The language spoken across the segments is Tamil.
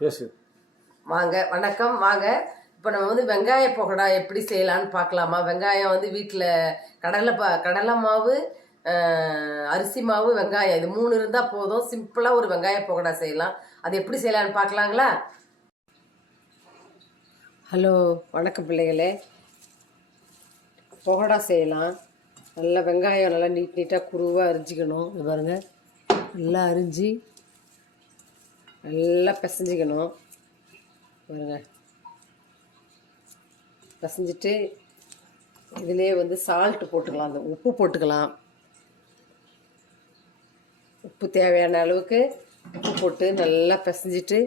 பேசு. வாங்க, வணக்கம். வாங்க, இப்போ நம்ம வந்து வெங்காய பக்கோடா எப்படி செய்யலான்னு பார்க்கலாமா? வெங்காயம் வந்து வீட்டில் கடலை மாவு, அரிசி மாவு, வெங்காயம் இது 3 இருந்தால் போதும். சிம்பிளாக ஒரு வெங்காய பக்கோடா செய்யலாம். அது எப்படி செய்யலான்னு பார்க்கலாங்களா? ஹலோ, வணக்கம் பிள்ளைகளே. பக்கோடா செய்யலாம். நல்லா வெங்காயம் நல்லா நீட்டாக குருவாக அரிஞ்சிக்கணும். இது பாருங்கள், நல்லா அரிஞ்சு நல்லா பிசைஞ்சிக்கணும். பாருங்க, பிசைஞ்சிட்டு இதிலே வந்து சால்ட்டு போட்டுக்கலாம், அந்த உப்பு போட்டுக்கலாம். உப்பு தேவையான அளவுக்கு உப்பு போட்டு நல்லா பிசைஞ்சிட்டு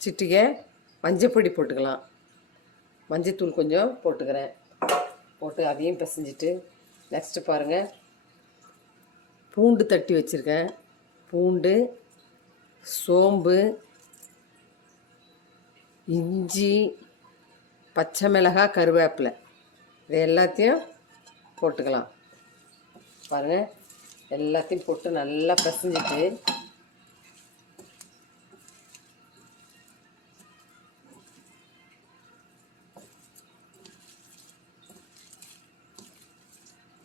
சிட்டிகை மஞ்சப்பொடி போட்டுக்கலாம். மஞ்சத்தூள் கொஞ்சம் போட்டுக்கிறேன். போட்டு அதையும் பிசைஞ்சிட்டு நெக்ஸ்ட்டு பாருங்கள், பூண்டு தட்டி வச்சுருக்கேன். பூண்டு, சோம்பு, இஞ்சி, பச்சை மிளகாய், கருவேப்பிலை இது எல்லாத்தையும் போட்டுக்கலாம். பாருங்கள், எல்லாத்தையும் போட்டு நல்லா பிசைஞ்சிட்டு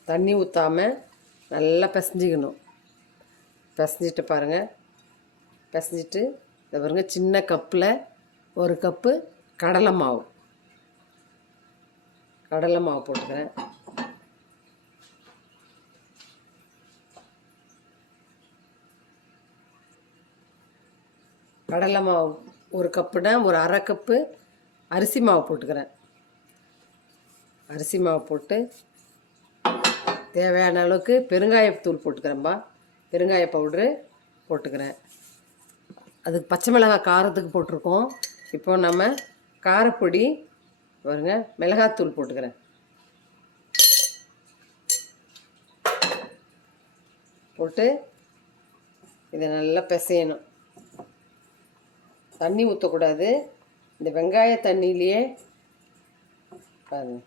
தண்ணி ஊற்றாமல் நல்லா பிசைஞ்சிக்கணும். பிசைஞ்சிட்டு பாருங்கள், பிசைஞ்சிட்டு இதை பாருங்கள், சின்ன கப்பில் 1 கப்பு கடலை மாவு போட்டுக்கிறேன். கடலை மாவு 1 கப்புனா ஒரு 1/2 கப்பு அரிசி மாவு போட்டுக்கிறேன். அரிசி மாவு போட்டு தேவையான அளவுக்கு பெருங்காயத்தூள் போட்டுக்கிறேன்பா. பெருங்காய பவுட்ரு போட்டுக்கிறேன். அதுக்கு பச்சை மிளகாய் காரத்துக்கு போட்டிருக்கோம். இப்போ நம்ம காரப்பொடி பாருங்க, மிளகாத்தூள் போட்டுக்கிறேன். போட்டு இதை நல்லா பிசையணும். தண்ணி ஊற்றக்கூடாது. இந்த வெங்காய தண்ணியிலேயே பாருங்க,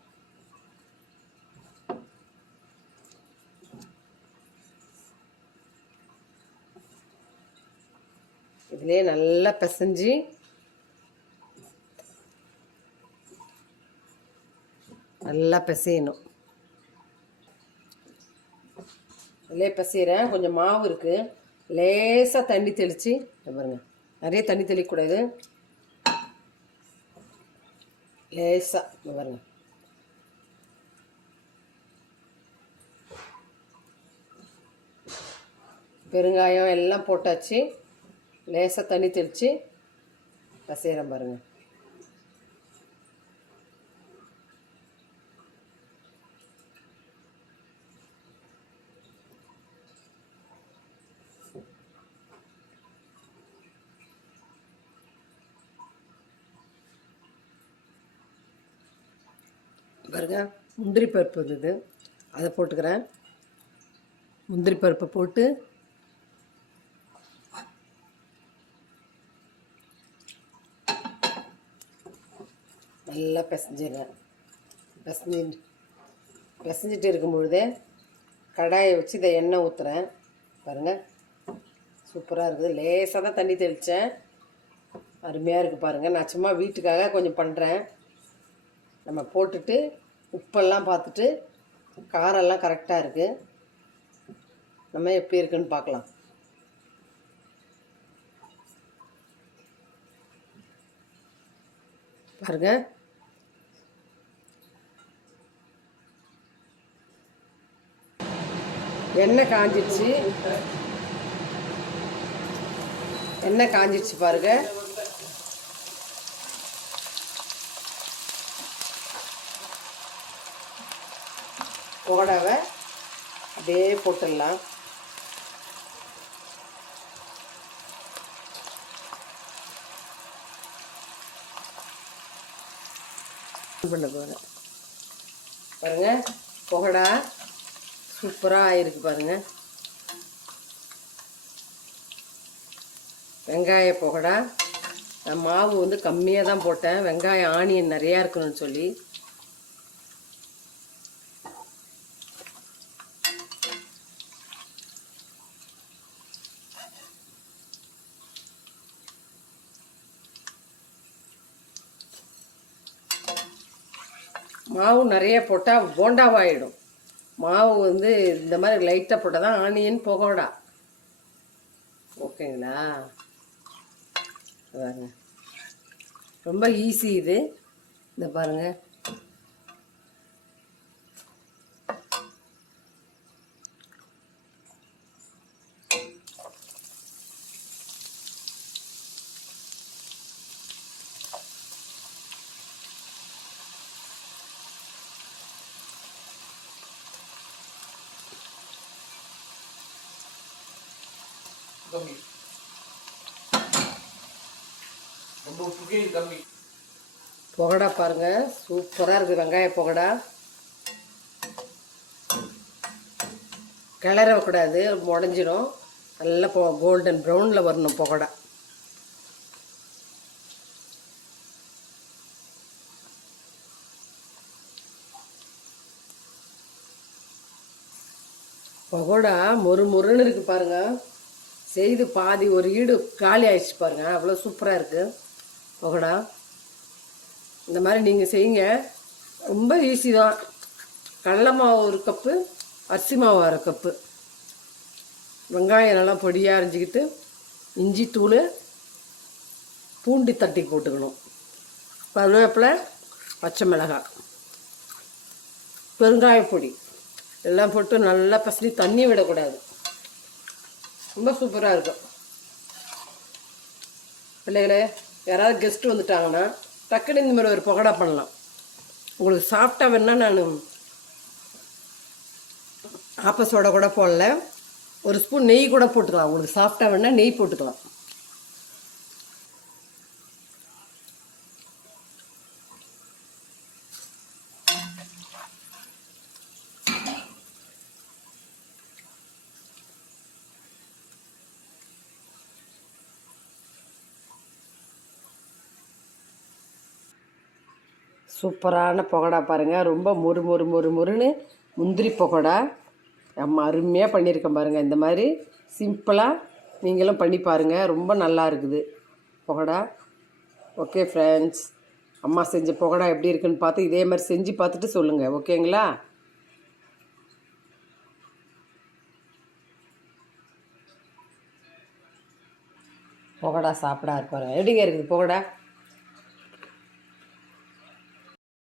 இதிலே நல்லா பிசைஞ்சு நல்லா பிசையணும். இதிலே பிசைகிறேன். கொஞ்சம் மாவு இருக்குது, லேசாக தண்ணி தெளித்து பாருங்க. நிறைய தண்ணி தெளிக்கக்கூடாது, லேசாக பாருங்க. பெருங்காயம் எல்லாம் போட்டாச்சு. லேசாக தண்ணி தெளித்து பிசைகிறேன் பாருங்கள். பாருங்க, முந்திரி பருப்பு இருந்தது, அதை போட்டுக்கிறேன். முந்திரி பருப்பை போட்டு நல்லா பிசைஞ்சிடுறேன். பிசைஞ்சிட்டு இருக்கும்பொழுதே கடாயை வச்சு இதை எண்ணெய் ஊற்றுறேன். பாருங்கள், சூப்பராக இருக்குது. லேசாக தான் தண்ணி தெளித்தேன், அருமையாக இருக்குது பாருங்கள். நான் சும்மா வீட்டுக்காக கொஞ்சம் பண்ணுறேன். நம்ம போட்டுட்டு உப்பெல்லாம் பார்த்துட்டு காரெல்லாம் கரெக்டாக இருக்குது. நம்ம எப்படி இருக்குன்னு பார்க்கலாம். பாருங்க, எண்ணெய் காஞ்சிடுச்சு பாருங்க. பக்கோடாவை அப்படியே போட்டுடலாம். பண்ண போகிறேன் பாருங்க, பக்கோடா சூப்பராக ஆயிருக்கு பாருங்க. வெங்காய பக்கோடா. நான் மாவு வந்து கம்மியாக தான் போட்டேன், வெங்காயம் ஆனியன் நிறையா இருக்கணும்னு சொல்லி. மாவு நிறைய போட்டால் போண்டாவாயிடும். மாவு வந்து இந்த மாதிரி லைட்டாக போட்டால் தான் ஆனியன் பகோடா. ஓகேங்களா? பாருங்க, ரொம்ப ஈஸி இது. இந்த பாருங்கள், கம்மி, ரொம்ப உப்புக்கே கம்மி. பகோடா பாருங்கள், சூப்பராக இருக்குது. வெங்காய பகோடா கிளறக்கூடாது, உடஞ்சிடும். நல்லா கோல்டன் ப்ரௌனில் வரணும் பகோடா. பகோடா மொறு மொறுன்னு இருக்குது பாருங்கள். செய்து பாதி ஒரு ஈடு காலி ஆயிடுச்சு பாருங்கள். அவ்வளோ சூப்பராக இருக்குது பகோடா. இந்த மாதிரி நீங்கள் செய்யுங்க, ரொம்ப ஈஸி தான். கடலை மாவு 1 கப்பு, அரிசி மாவு 1/2 கப்பு, வெங்காயம் நல்லா பொடியாக அரிஞ்சிக்கிட்டு, இஞ்சி தூள், பூண்டு தட்டி போட்டுக்கணும், கருவேப்பிலை, பச்சை மிளகாய், பெருங்காயப்பொடி எல்லாம் போட்டு நல்லா பசலி, தண்ணி விடக்கூடாது. ரொம்ப சூப்பராக இருக்கும். பிள்ளைகளே, யாராவது கெஸ்ட்டு வந்துட்டாங்கன்னா டக்குன்னு இந்த மாதிரி ஒரு பகோடா பண்ணலாம். உங்களுக்கு சாஃப்டாக வேணால் நான் ஆப்ப கூட போடல, 1 ஸ்பூன் நெய் கூட போட்டுக்கலாம். உங்களுக்கு சாஃப்டாக வேணால் நெய் போட்டுக்கலாம். சூப்பரான பகோடா பாருங்கள். ரொம்ப மொறு மொறு மொறு மொறுன்னு முந்திரி பகோடா. நம்ம அருமையாக பண்ணியிருக்கேன் பாருங்கள். இந்த மாதிரி சிம்பிளாக நீங்களும் பண்ணி பாருங்கள், ரொம்ப நல்லா இருக்குது பகோடா. ஓகே ஃப்ரெண்ட்ஸ், அம்மா செஞ்ச பகோடா எப்படி இருக்குன்னு பார்த்து இதே மாதிரி செஞ்சு பார்த்துட்டு சொல்லுங்கள். ஓகேங்களா? பகோடா சாப்பிடா இருப்பாருங்க. எப்படிங்க இருக்குது பகோடா?